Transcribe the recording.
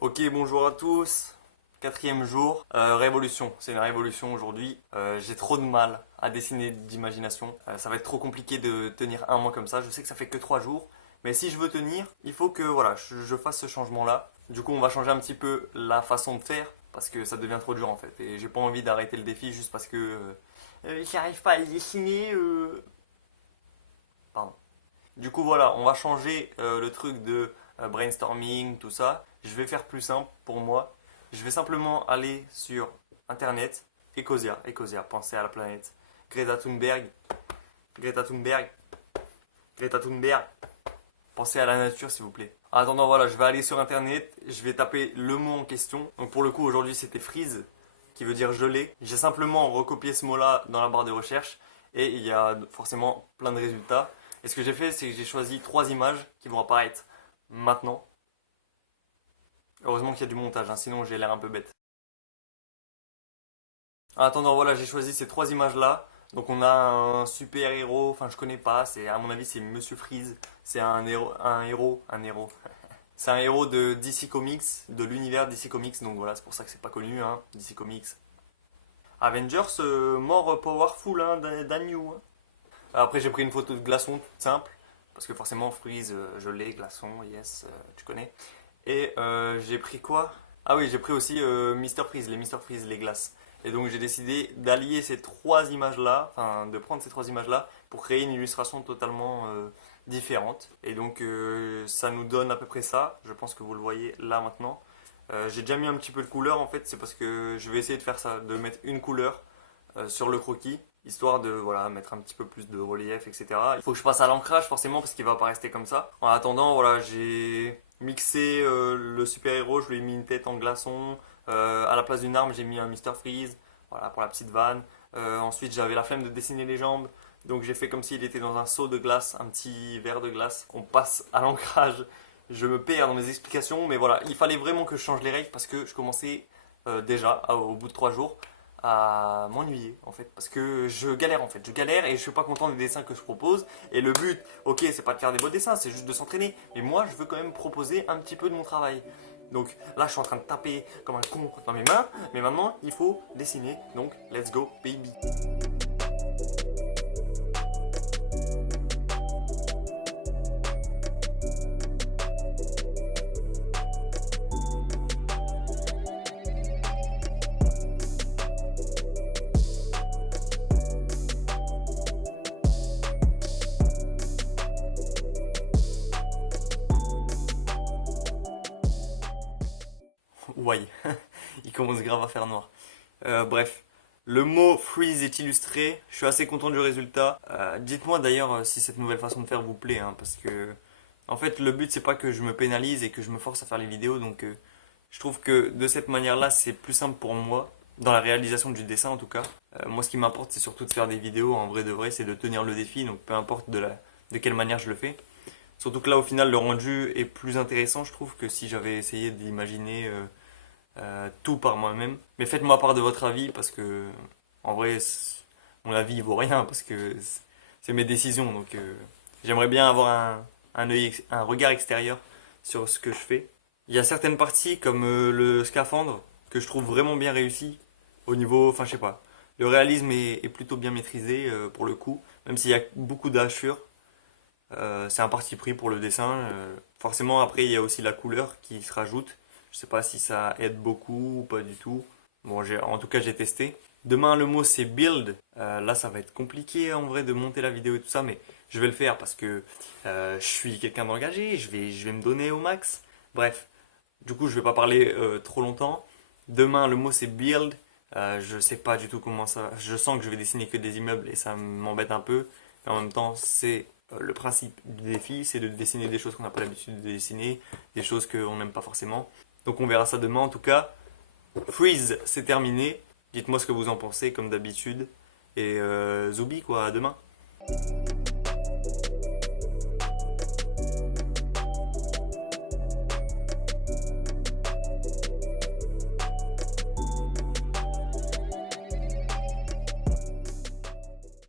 Ok, bonjour à tous. Quatrième jour. Révolution. C'est une révolution aujourd'hui. J'ai trop de mal à dessiner d'imagination. Ça va être trop compliqué de tenir un mois comme ça. Je sais que ça fait que 3 jours. Mais si je veux tenir, il faut que voilà, je fasse ce changement-là. Du coup, on va changer un petit peu la façon de faire. Parce que ça devient trop dur en fait. Et j'ai pas envie d'arrêter le défi juste parce que j'arrive pas à le dessiner. Pardon. Du coup, voilà, on va changer le truc de brainstorming, tout ça. Je vais faire plus simple pour moi. Je vais simplement aller sur Internet. Ecosia, pensez à la planète. Greta Thunberg, Greta Thunberg, Greta Thunberg. Pensez à la nature, s'il vous plaît. En attendant, voilà, je vais aller sur Internet. Je vais taper le mot en question. Donc, pour le coup, aujourd'hui, c'était freeze, qui veut dire gelé. J'ai simplement recopié ce mot-là dans la barre de recherche. Et il y a forcément plein de résultats. Et ce que j'ai fait, c'est que j'ai choisi 3 images qui vont apparaître maintenant. Heureusement qu'il y a du montage, hein, sinon j'ai l'air un peu bête. En attendant, voilà, j'ai choisi ces 3 images-là. Donc on a un super héros, enfin je connais pas, c'est à mon avis c'est Monsieur Freeze. C'est un héros. C'est un héros de DC Comics, de l'univers DC Comics, donc voilà, c'est pour ça que c'est pas connu, hein, DC Comics. Avengers, more powerful hein, than you. Hein. Après j'ai pris une photo de glaçon toute simple, parce que forcément Freeze, je l'ai, glaçon, yes, tu connais. Et j'ai pris quoi? Ah oui, j'ai pris aussi Mister Freeze, Mister Freeze, les glaces. Et donc j'ai décidé d'allier ces 3 images-là, enfin de prendre ces 3 images-là pour créer une illustration totalement différente. Et donc ça nous donne à peu près ça. Je pense que vous le voyez là maintenant. J'ai déjà mis un petit peu de couleur en fait, c'est parce que je vais essayer de faire ça, de mettre une couleur sur le croquis, histoire de voilà, mettre un petit peu plus de relief, etc. Il faut que je passe à l'ancrage forcément parce qu'il va pas rester comme ça. En attendant, voilà, j'ai mixé le super-héros, je lui ai mis une tête en glaçon. À la place d'une arme, j'ai mis un Mister Freeze, voilà, pour la petite vanne. Ensuite, j'avais la flemme de dessiner les jambes, donc j'ai fait comme s'il était dans un seau de glace, un petit verre de glace. On passe à l'ancrage. Je me perds dans mes explications, mais voilà, il fallait vraiment que je change les règles parce que je commençais déjà, au bout de 3 jours, à m'ennuyer en fait. Parce que je galère en fait, je galère et je suis pas content des dessins que je propose. Et le but, ok, c'est pas de faire des beaux dessins, c'est juste de s'entraîner. Mais moi, je veux quand même proposer un petit peu de mon travail. Donc là, je suis en train de taper comme un con dans mes mains, mais maintenant, il faut dessiner. Donc, let's go, baby. Ouais, il commence grave à faire noir. Bref, le mot freeze est illustré. Je suis assez content du résultat. Dites-moi d'ailleurs si cette nouvelle façon de faire vous plaît, hein, parce que en fait, le but c'est pas que je me pénalise et que je me force à faire les vidéos, donc je trouve que de cette manière-là, c'est plus simple pour moi, dans la réalisation du dessin en tout cas. Moi, ce qui m'importe, c'est surtout de faire des vidéos, en vrai de vrai, c'est de tenir le défi, donc peu importe de quelle manière je le fais. Surtout que là, au final, le rendu est plus intéressant, je trouve, que si j'avais essayé d'imaginer tout par moi-même. Mais faites-moi part de votre avis, parce que, en vrai, mon avis il vaut rien, parce que c'est mes décisions, donc j'aimerais bien avoir un regard extérieur sur ce que je fais. Il y a certaines parties comme le scaphandre que je trouve vraiment bien réussi au niveau, enfin je sais pas, le réalisme est plutôt bien maîtrisé pour le coup, même s'il y a beaucoup d'hachures. C'est un parti pris pour le dessin. Forcément après il y a aussi la couleur qui se rajoute. Je sais pas si ça aide beaucoup ou pas du tout. Bon, en tout cas j'ai testé. Demain le mot c'est build. Là ça va être compliqué en vrai de monter la vidéo et tout ça, mais je vais le faire parce que je suis quelqu'un d'engagé, je vais me donner au max. Bref, du coup, je vais pas parler trop longtemps. Demain, le mot c'est build. Je sais pas du tout comment ça. Je sens que je vais dessiner que des immeubles et ça m'embête un peu. Mais en même temps, c'est le principe du défi, c'est de dessiner des choses qu'on n'a pas l'habitude de dessiner, des choses qu'on n'aime pas forcément. Donc on verra ça demain en tout cas. Freeze, c'est terminé. Dites-moi ce que vous en pensez comme d'habitude. Et Zoubi quoi, à demain.